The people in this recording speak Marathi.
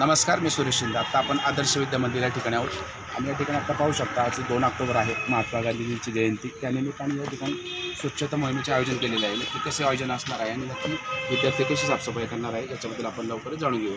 नमस्कार, मी सुरेश शिंदे. आता आपण आदर्श विद्या मंदिर या ठिकाणी आहोत आणि या ठिकाणी आता पाहू शकता आज 2 ऑक्टोबर आहे, महात्मा गांधीजींची जयंती. त्यानिमित्ताने या ठिकाणी स्वच्छता मोहिमेचे आयोजन केलेले आहे. नक्की कसे आयोजन असणार आहे आणि नक्की विद्यार्थी कशी साफसफाई करणार आहे याच्याबद्दल आपण लवकरच जाणून घेऊ.